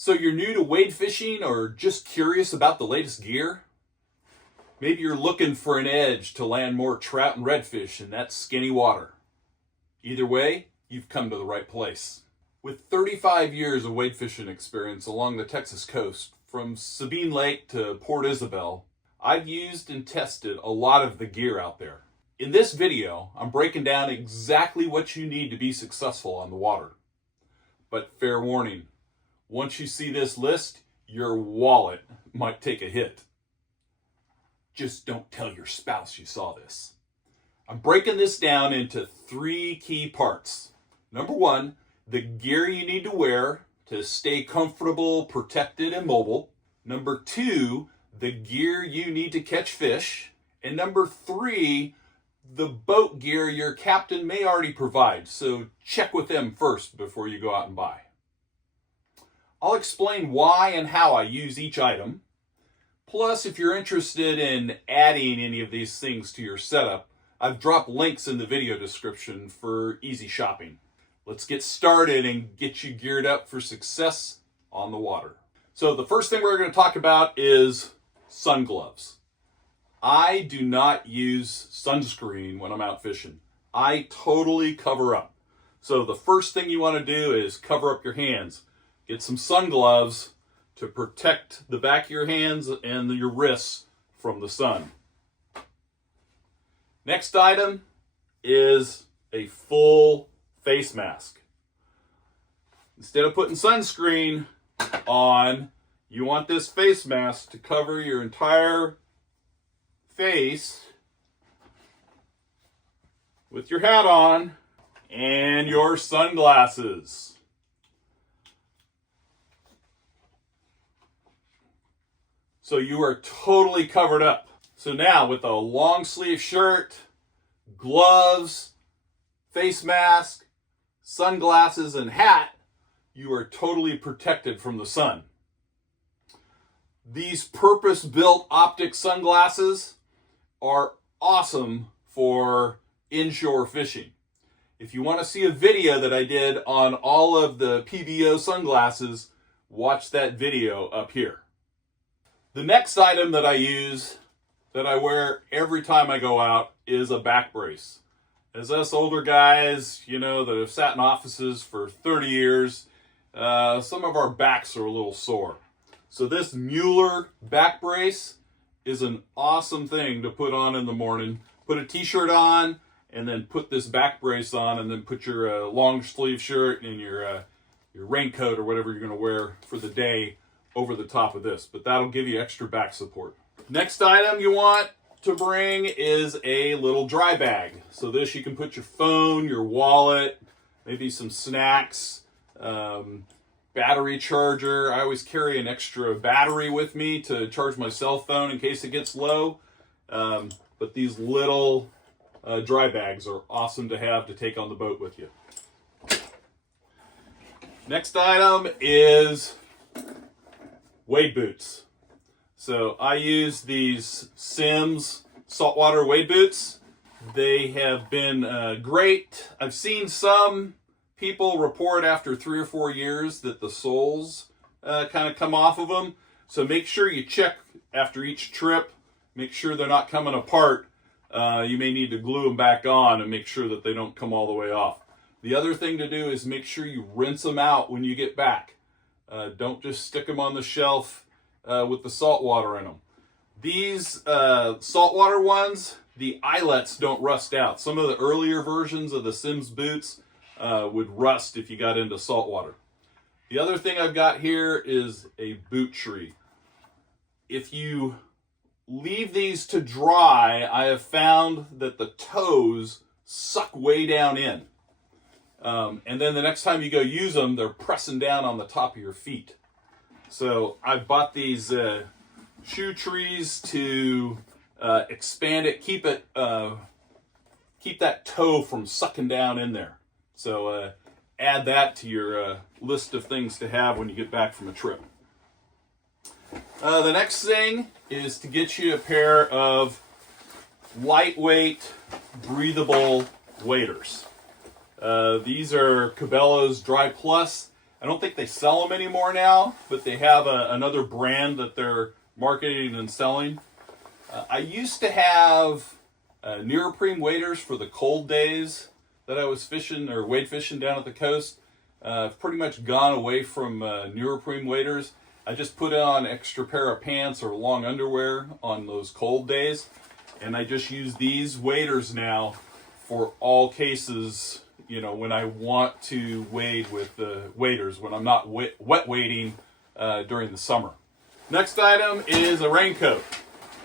So you're new to wade fishing or just curious about the latest gear? Maybe you're looking for an edge to land more trout and redfish in that skinny water. Either way, you've come to the right place. With 35 years of wade fishing experience along the Texas coast, from Sabine Lake to Port Isabel, I've used and tested a lot of the gear out there. In this video, I'm breaking down exactly what you need to be successful on the water. But fair warning, once you see this list, your wallet might take a hit. Just don't tell your spouse you saw this. I'm breaking this down into 3 key parts. Number 1, the gear you need to wear to stay comfortable, protected, and mobile. Number 2, the gear you need to catch fish. And number 3, the boat gear your captain may already provide, so check with them first before you go out and buy. I'll explain why and how I use each item. Plus, if you're interested in adding any of these things to your setup, I've dropped links in the video description for easy shopping. Let's get started and get you geared up for success on the water. So the first thing we're going to talk about is sun gloves. I do not use sunscreen when I'm out fishing. I totally cover up. So the first thing you want to do is cover up your hands. Get some sun gloves to protect the back of your hands and your wrists from the sun. Next item is a full face mask. Instead of putting sunscreen on, you want this face mask to cover your entire face with your hat on and your sunglasses. So you are totally covered up. So now with a long sleeve shirt, gloves, face mask, sunglasses, and hat, you are totally protected from the sun. These purpose-built optic sunglasses are awesome for inshore fishing. If you want to see a video that I did on all of the PVO sunglasses, watch that video up here. The next item that I use, that I wear every time I go out, is a back brace. As us older guys, that have sat in offices for 30 years, some of our backs are a little sore. So this Mueller back brace is an awesome thing to put on in the morning. Put a t-shirt on, and then put this back brace on, and then put your long sleeve shirt and your raincoat or whatever you're going to wear for the day over the top of this, but that'll give you extra back support. Next item you want to bring is a little dry bag. So this, you can put your phone, your wallet, maybe some snacks, battery charger. I always carry an extra battery with me to charge my cell phone in case it gets low. But these little dry bags are awesome to have to take on the boat with you. Next item is wade boots. So I use these Simms saltwater wade boots. They have been great. I've seen some people report after 3 or 4 years that the soles kind of come off of them. So make sure you check after each trip. Make sure they're not coming apart. You may need to glue them back on and make sure that they don't come all the way off. The other thing to do is make sure you rinse them out when you get back. Don't just stick them on the shelf with the salt water in them. These saltwater ones, the eyelets don't rust out. Some of the earlier versions of the Simms boots would rust if you got into salt water. The other thing I've got here is a boot tree. If you leave these to dry, I have found that the toes suck way down in. And then the next time you go use them, they're pressing down on the top of your feet. So I've bought these shoe trees to expand it, keep that toe from sucking down in there. So add that to your list of things to have when you get back from a trip. The next thing is to get you a pair of lightweight, breathable waders. These are Cabela's Dry Plus. I don't think they sell them anymore now, but they have another brand that they're marketing and selling. I used to have neoprene waders for the cold days that I was fishing or wade fishing down at the coast. I've pretty much gone away from neoprene waders. I just put on an extra pair of pants or long underwear on those cold days, and I just use these waders now for all cases, you know, when I want to wade with the waders, when I'm not wet wading during the summer. Next item is a raincoat.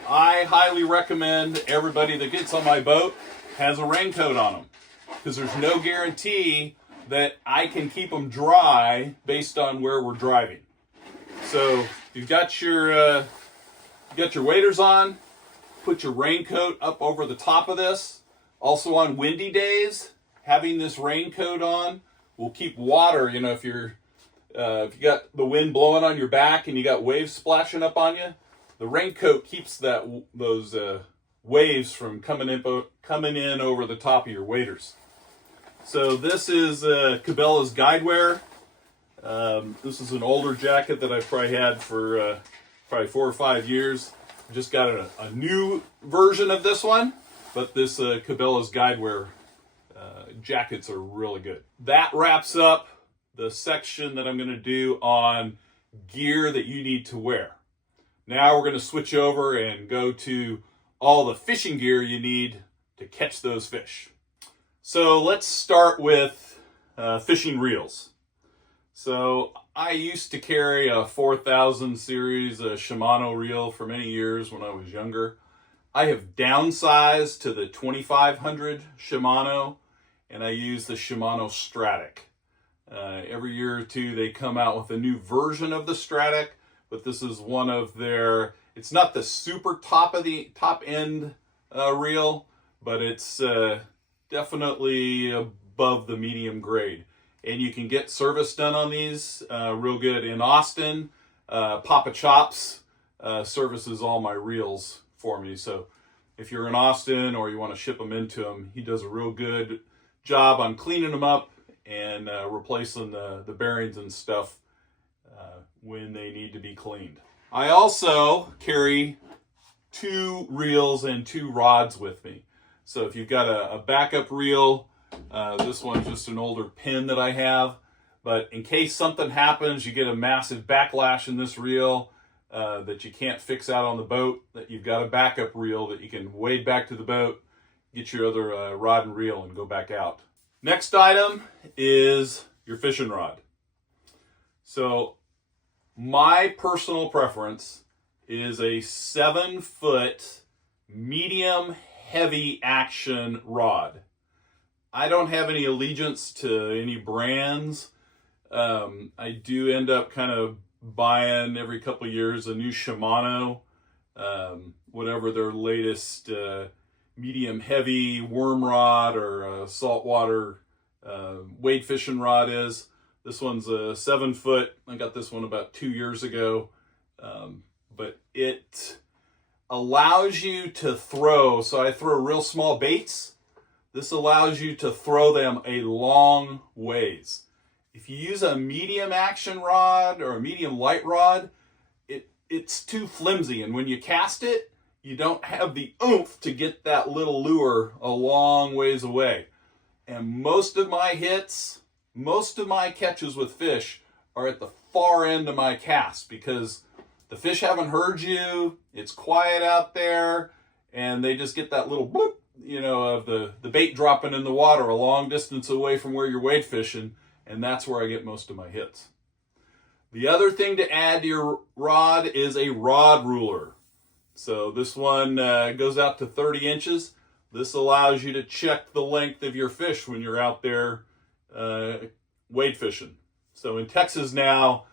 I highly recommend everybody that gets on my boat has a raincoat on them, because there's no guarantee that I can keep them dry based on where we're driving. So you've got your waders on, put your raincoat up over the top of this. Also on windy days, having this raincoat on will keep water, you know, if you got the wind blowing on your back and you got waves splashing up on you, the raincoat keeps those waves from coming in over the top of your waders. So this is Cabela's Guidewear. This is an older jacket that I've probably had for probably 4 or 5 years. I just got a new version of this one, but this Cabela's Guidewear jackets are really good. That wraps up the section that I'm going to do on gear that you need to wear. Now we're going to switch over and go to all the fishing gear you need to catch those fish. So let's start with fishing reels. So I used to carry a 4000 series Shimano reel for many years when I was younger. I have downsized to the 2500 Shimano, and I use the Shimano Stratic. Every year or two they come out with a new version of the Stratic, but this is one of their, it's not the super top end reel, but it's definitely above the medium grade. And you can get service done on these real good in Austin. Papa Chops services all my reels for me. So if you're in Austin or you want to ship them into him, he does a real good job on cleaning them up and replacing the bearings and stuff when they need to be cleaned. I also carry 2 reels and 2 rods with me. So if you've got a backup reel, this one's just an older pin that I have, but in case something happens, you get a massive backlash in this reel that you can't fix out on the boat, that you've got a backup reel that you can wade back to the boat, get your other rod and reel and go back out. Next item is your fishing rod. So my personal preference is a 7-foot medium heavy action rod. I don't have any allegiance to any brands. I do end up kind of buying every couple of years a new Shimano, whatever their latest medium heavy worm rod or saltwater wade fishing rod is. This one's a 7-foot. I got this one about 2 years ago, but it allows you to throw. So I throw real small baits. This allows you to throw them a long ways. If you use a medium action rod or a medium light rod, it's too flimsy, and when you cast it, you don't have the oomph to get that little lure a long ways away. And most of my catches with fish are at the far end of my cast because the fish haven't heard you, it's quiet out there, and they just get that little bloop, you know, of the bait dropping in the water a long distance away from where you're wade fishing, and that's where I get most of my hits. The other thing to add to your rod is a rod ruler. So this one goes out to 30 inches. This allows you to check the length of your fish when you're out there wade fishing. So in Texas now,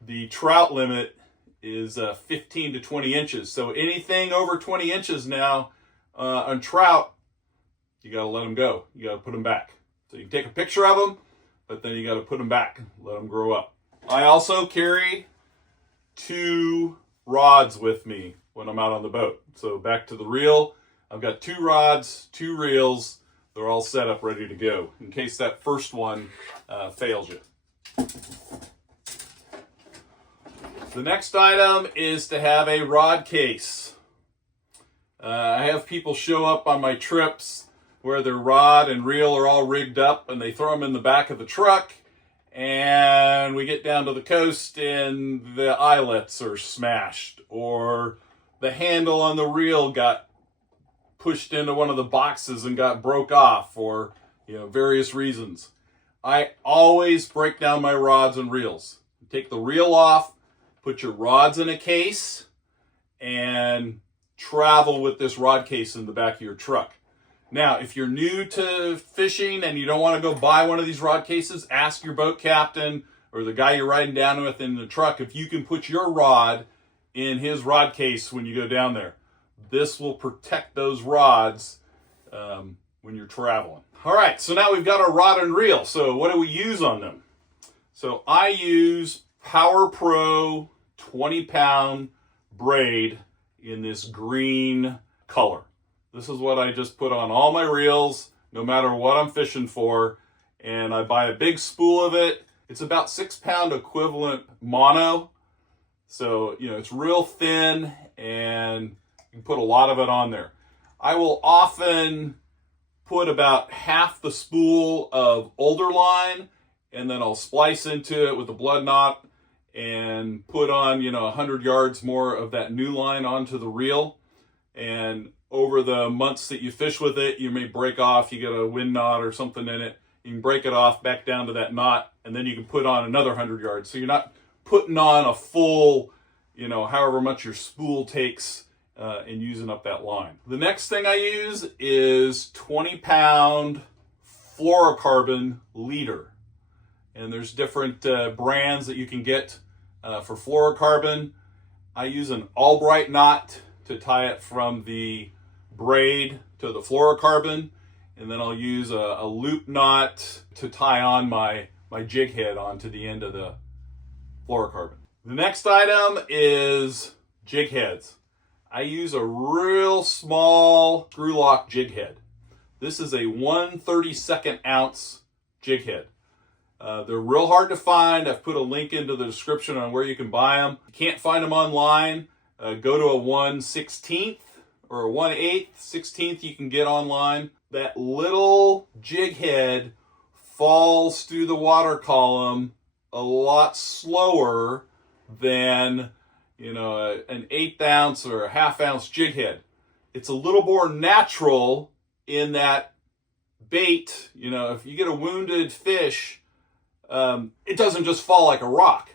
the trout limit is 15 to 20 inches. So anything over 20 inches now on trout, you got to let them go. You got to put them back. So you can take a picture of them, but then you got to put them back, let them grow up. I also carry 2 rods with me when I'm out on the boat. So back to the reel, I've got 2 rods, 2 reels. They're all set up ready to go in case that first one fails you. The next item is to have a rod case. I have people show up on my trips where their rod and reel are all rigged up and they throw them in the back of the truck, and we get down to the coast and the eyelets are smashed, or the handle on the reel got pushed into one of the boxes and got broke off, or various reasons. I always break down my rods and reels. Take the reel off, put your rods in a case, and travel with this rod case in the back of your truck. Now, if you're new to fishing and you don't want to go buy one of these rod cases, ask your boat captain or the guy you're riding down with in the truck if you can put your rod in his rod case when you go down there. This will protect those rods when you're traveling. All right, so now we've got our rod and reel. So what do we use on them? So I use Power Pro 20-pound braid in this green color. This is what I just put on all my reels, no matter what I'm fishing for. And I buy a big spool of it. It's about 6-pound equivalent mono. So, it's real thin and you can put a lot of it on there. I will often put about half the spool of older line, and then I'll splice into it with a blood knot and put on, 100 yards more of that new line onto the reel. And over the months that you fish with it, you may break off, you get a wind knot or something in it, you can break it off back down to that knot, and then you can put on another 100 yards. So you're not putting on a full, however much your spool takes and using up that line. The next thing I use is 20-pound fluorocarbon leader. And there's different brands that you can get for fluorocarbon. I use an Albright knot to tie it from the braid to the fluorocarbon, and then I'll use a loop knot to tie on my jig head onto the end of the fluorocarbon. The next item is jig heads. I use a real small screw lock jig head. This is a 1/32 ounce jig head. They're real hard to find. I've put a link into the description on where you can buy them. If you can't find them online, go to a 1/16 or a 1/8, 16th you can get online. That little jig head falls through the water column a lot slower than an 1/8 ounce or a 1/2 ounce jig head. It's a little more natural in that bait. If you get a wounded fish, it doesn't just fall like a rock.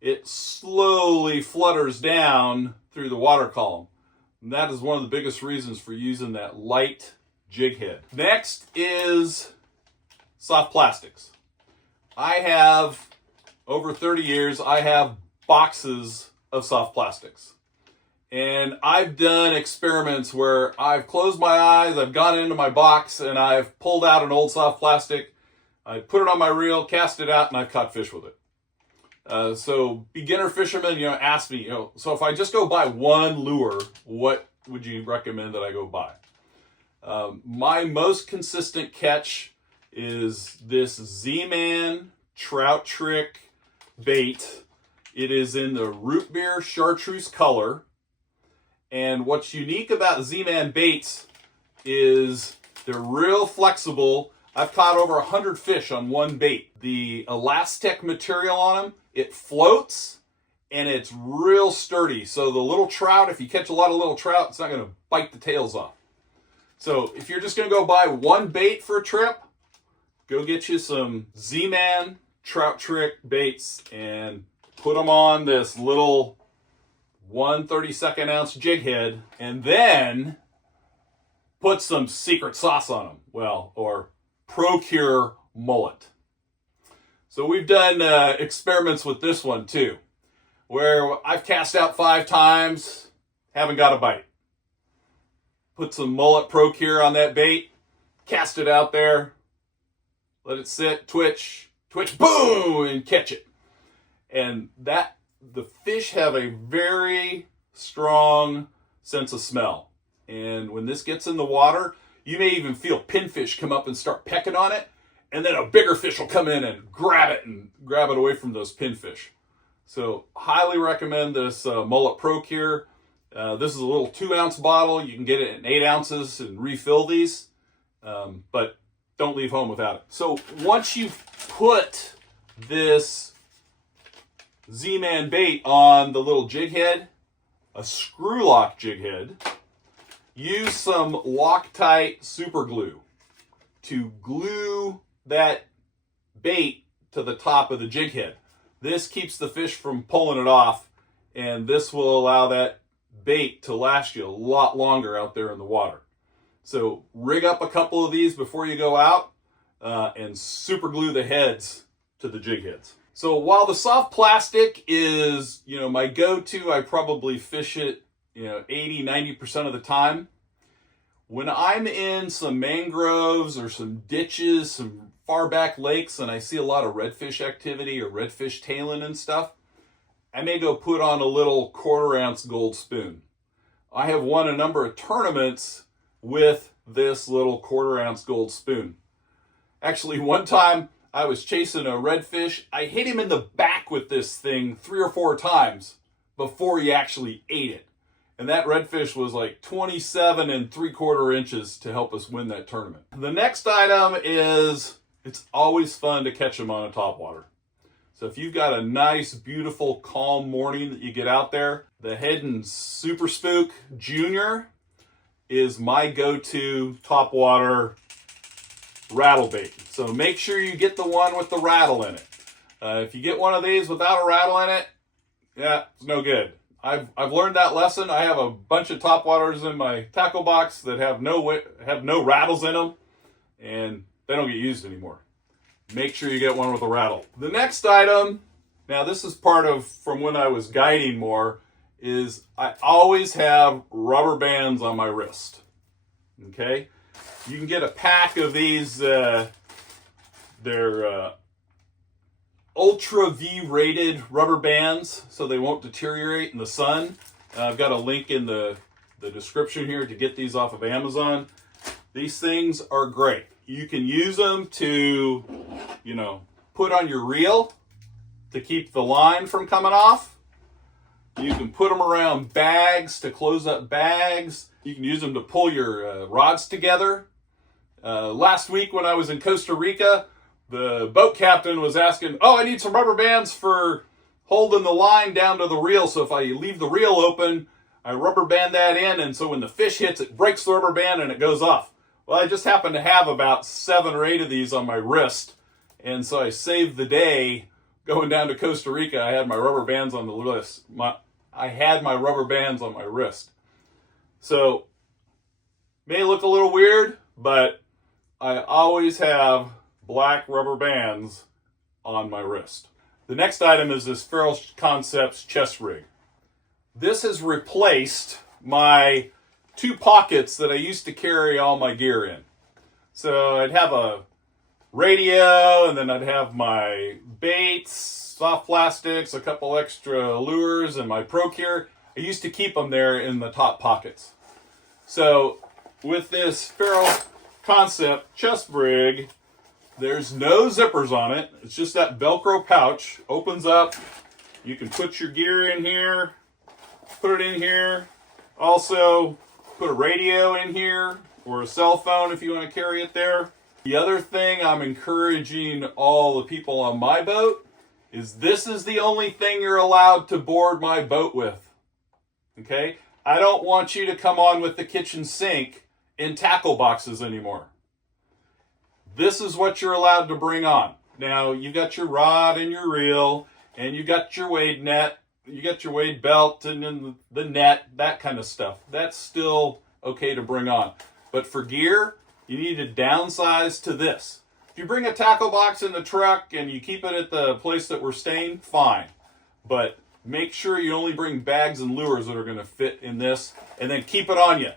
It slowly flutters down through the water column. And that is one of the biggest reasons for using that light jig head. Next is soft plastics. I have, over 30 years, I have boxes of soft plastics. And I've done experiments where I've closed my eyes, I've gone into my box, and I've pulled out an old soft plastic, I put it on my reel, cast it out, and I've caught fish with it. So beginner fishermen, ask me, so if I just go buy one lure, what would you recommend that I go buy? My most consistent catch is this Z-Man Trout Trick bait. It is in the root beer chartreuse color. And what's unique about Z-Man baits is they're real flexible. I've caught over 100 fish on one bait. The elastic material on them, it floats and it's real sturdy. So the little trout, if you catch a lot of little trout, it's not going to bite the tails off. So if you're just going to go buy one bait for a trip, go get you some Z-Man Trout Trick baits and put them on this little 1/32 ounce jig head, and then put some secret sauce on them. Or Procure mullet. So we've done experiments with this one too, where I've cast out 5 times, haven't got a bite. Put some mullet Procure on that bait, cast it out there, let it sit, twitch, boom, and catch it. And the fish have a very strong sense of smell. And when this gets in the water, you may even feel pinfish come up and start pecking on it. and then a bigger fish will come in and grab it away from those pinfish. So highly recommend this Mullet Pro Cure. This is a little 2-ounce bottle. You can get it in 8 ounces and refill these, but don't leave home without it. So once you've put this Z-Man bait on the little jig head, a screw lock jig head, use some Loctite super glue to glue that bait to the top of the jig head. This keeps the fish from pulling it off, and this will allow that bait to last you a lot longer out there in the water. So rig up a couple of these before you go out and super glue the heads to the jig heads. So while the soft plastic is, my go-to, I probably fish it, 80-90% of the time. When I'm in some mangroves or some ditches, some far back lakes, and I see a lot of redfish activity or redfish tailing and stuff, I may go put on a little 1/4 ounce gold spoon. I have won a number of tournaments with this little 1/4 ounce gold spoon. Actually, one time I was chasing a redfish. I hit him in the back with this thing 3 or 4 times before he actually ate it. And that redfish was like 27 3/4 inches to help us win that tournament. The next item is, it's always fun to catch them on a topwater. So if you've got a nice, beautiful, calm morning that you get out there, the Heddon Super Spook Junior is my go-to topwater rattle bait. So make sure you get the one with the rattle in it. If you get one of these without a rattle in it, yeah, it's no good. I've learned that lesson. I have a bunch of topwaters in my tackle box that have no rattles in them, and they don't get used anymore. Make sure you get one with a rattle. The next item, now this is part of from when I was guiding more, is I always have rubber bands on my wrist. Okay, you can get a pack of these. They're Ultra V rated rubber bands, so they won't deteriorate in the sun. I've got a link in the description here to get these off of Amazon. These things are great. You can use them to, put on your reel to keep the line from coming off. You can put them around bags to close up bags. You can use them to pull your rods together. Last week when I was in Costa Rica, the boat captain was asking, I need some rubber bands for holding the line down to the reel. So if I leave the reel open, I rubber band that in. And so when the fish hits, it breaks the rubber band and it goes off. Well, I just happen to have about 7 or 8 of these on my wrist. And so I saved the day going down to Costa Rica. I had my rubber bands on the wrist. I had my rubber bands on my wrist. So may look a little weird, but I always have black rubber bands on my wrist. The next item is this Feral Concepts chest rig. This has replaced my 2 pockets that I used to carry all my gear in. So I'd have a radio, and then I'd have my baits, soft plastics, a couple extra lures, and my Pro Cure. I used to keep them there in the top pockets. So with this Feral Concept chest rig, there's no zippers on it. It's just that Velcro pouch. Opens up. You can put your gear in here. Put it in here. Also, put a radio in here or a cell phone if you want to carry it there. The other thing I'm encouraging all the people on my boat is this is the only thing you're allowed to board my boat with. Okay? I don't want you to come on with the kitchen sink in tackle boxes anymore. This is what you're allowed to bring on. Now, you got your rod and your reel, and you got your wade net, you got your wade belt, and then the net, that kind of stuff. That's still okay to bring on. But for gear, you need to downsize to this. If you bring a tackle box in the truck and you keep it at the place that we're staying, fine. But make sure you only bring bags and lures that are going to fit in this, and then keep it on you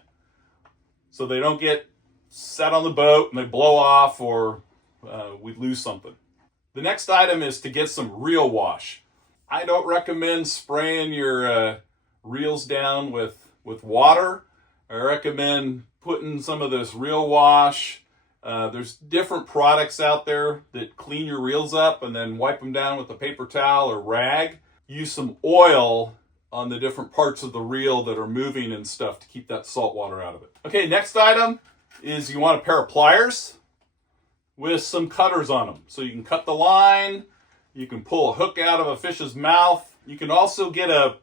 so they don't get set on the boat and they blow off, or we lose something. The next item is to get some reel wash. I don't recommend spraying your reels down with water. I recommend putting some of this reel wash There's different products out there that clean your reels up and then wipe them down with a paper towel or rag. Use some oil on the different parts of the reel that are moving and stuff to keep that salt water out of it. Okay, next item is you want a pair of pliers with some cutters on them. So you can cut the line, you can pull a hook out of a fish's mouth. You can also get a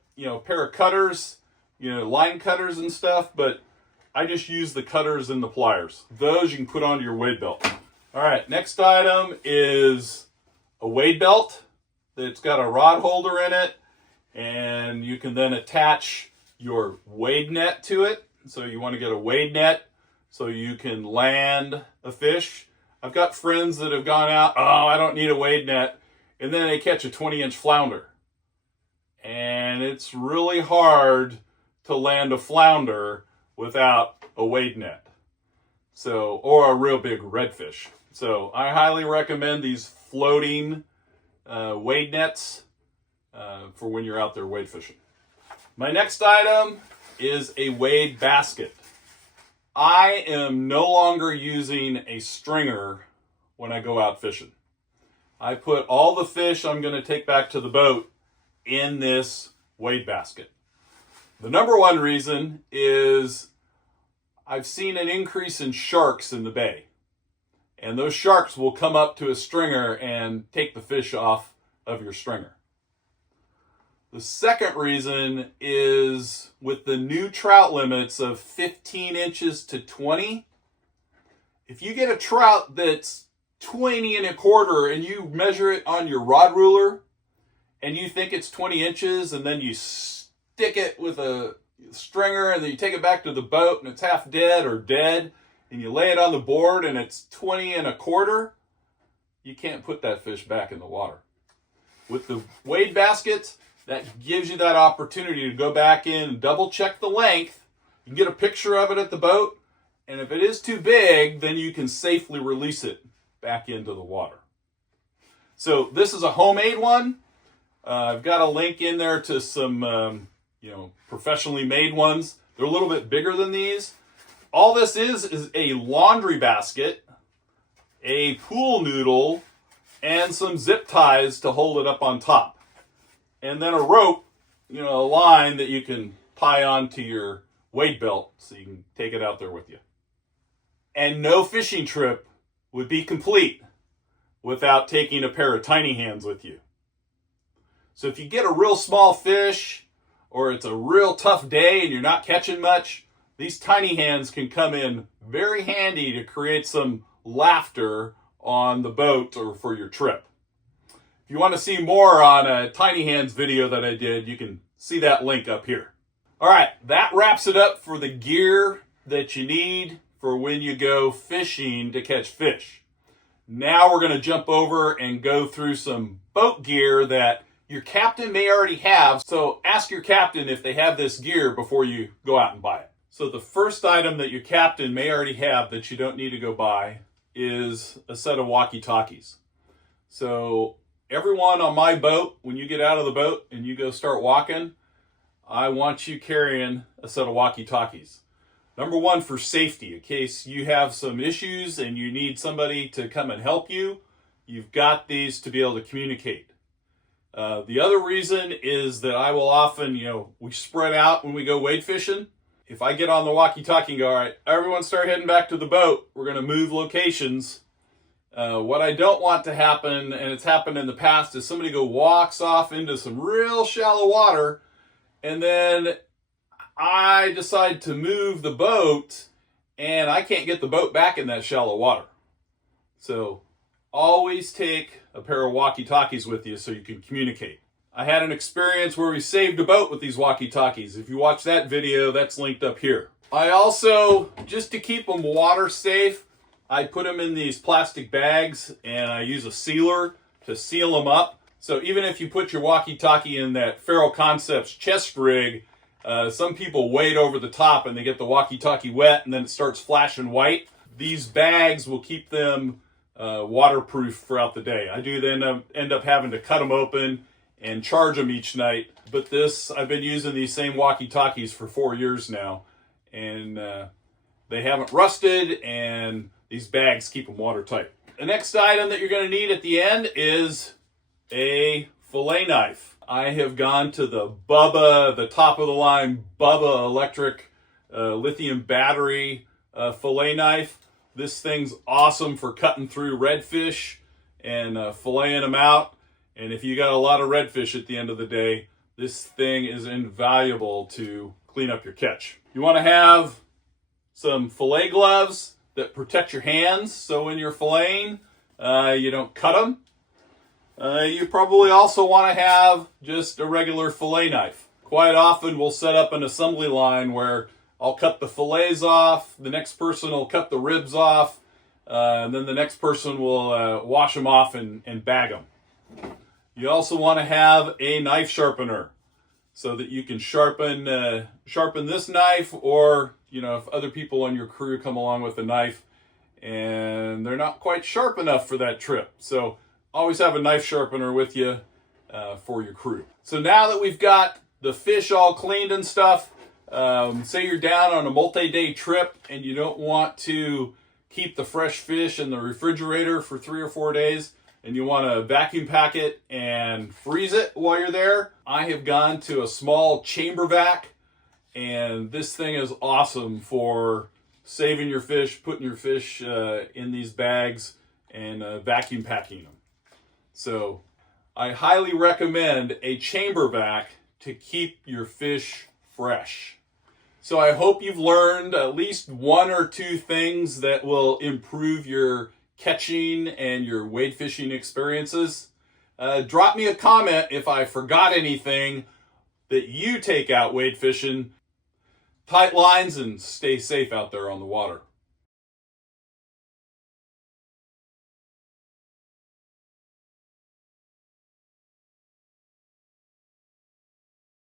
pair of cutters, line cutters and stuff, but I just use the cutters and the pliers. Those you can put onto your wade belt. All right, next item is a wade belt that's got a rod holder in it, and you can then attach your wade net to it. So you want to get a wade net so you can land a fish. I've got friends that have gone out, oh, I don't need a wade net, and then they catch a 20-inch flounder. And it's really hard to land a flounder without a wade net, or a real big redfish. So I highly recommend these floating wade nets for when you're out there wade fishing. My next item is a wade basket. I am no longer using a stringer when I go out fishing. I put all the fish I'm going to take back to the boat in this wade basket. The number one reason is I've seen an increase in sharks in the bay. And those sharks will come up to a stringer and take the fish off of your stringer. The second reason is with the new trout limits of 15 inches to 20, if you get a trout that's 20 and a quarter and you measure it on your rod ruler and you think it's 20 inches and then you stick it with a stringer and then you take it back to the boat and it's half dead or dead and you lay it on the board and it's 20 and a quarter, you can't put that fish back in the water. With the wade baskets, that gives you that opportunity to go back in and double check the length. You can get a picture of it at the boat, and if it is too big, then you can safely release it back into the water. So this is a homemade one. I've got a link in there to some professionally made ones. They're a little bit bigger than these. All this is a laundry basket, a pool noodle, and some zip ties to hold it up on top. And then a rope, a line that you can tie onto your wade belt so you can take it out there with you. And no fishing trip would be complete without taking a pair of tiny hands with you. So if you get a real small fish or it's a real tough day and you're not catching much, these tiny hands can come in very handy to create some laughter on the boat or for your trip. If you want to see more on a tiny hands video that I did, you can see that link up here. All right, that wraps it up for the gear that you need for when you go fishing to catch fish. Now we're going to jump over and go through some boat gear that your captain may already have. So ask your captain if they have this gear before you go out and buy it. So the first item that your captain may already have that you don't need to go buy is a set of walkie-talkies. So everyone on my boat, when you get out of the boat and you go start walking, I want you carrying a set of walkie-talkies. Number one, for safety, in case you have some issues and you need somebody to come and help you, you've got these to be able to communicate. The other reason is that I will often, we spread out when we go wade fishing. If I get on the walkie-talkie and go, all right, everyone start heading back to the boat, we're going to move locations. What I don't want to happen, and it's happened in the past, is somebody walks off into some real shallow water, and then I decide to move the boat, and I can't get the boat back in that shallow water. So always take a pair of walkie-talkies with you so you can communicate. I had an experience where we saved a boat with these walkie-talkies. If you watch that video, that's linked up here. I also, just to keep them water safe, I put them in these plastic bags and I use a sealer to seal them up. So even if you put your walkie-talkie in that Feral Concepts chest rig, some people wade over the top and they get the walkie-talkie wet and then it starts flashing white. These bags will keep them waterproof throughout the day. I do then end up having to cut them open and charge them each night. But I've been using these same walkie-talkies for 4 years now, and they haven't rusted, and These bags keep them watertight. The next item that you're going to need at the end is a fillet knife. I have gone to the top of the line Bubba electric lithium battery fillet knife. This thing's awesome for cutting through redfish and filleting them out. And if you got a lot of redfish at the end of the day, this thing is invaluable to clean up your catch. You want to have some fillet gloves that protect your hands, so when you're filleting, you don't cut them. You probably also want to have just a regular fillet knife. Quite often we'll set up an assembly line where I'll cut the fillets off, the next person will cut the ribs off, and then the next person will wash them off and bag them. You also want to have a knife sharpener so that you can sharpen this knife, or if other people on your crew come along with a knife and they're not quite sharp enough for that trip. So always have a knife sharpener with you for your crew. So now that we've got the fish all cleaned and stuff, say you're down on a multi-day trip and you don't want to keep the fresh fish in the refrigerator for 3 or 4 days, and you want to vacuum pack it and freeze it while you're there, I have gone to a small chamber vac, and this thing is awesome for saving your fish, putting your fish in these bags, and vacuum packing them. So I highly recommend a chamber vac to keep your fish fresh. So I hope you've learned at least 1 or 2 things that will improve your catching and your wade fishing experiences. Drop me a comment if I forgot anything that you take out wade fishing. Tight lines and stay safe out there on the water.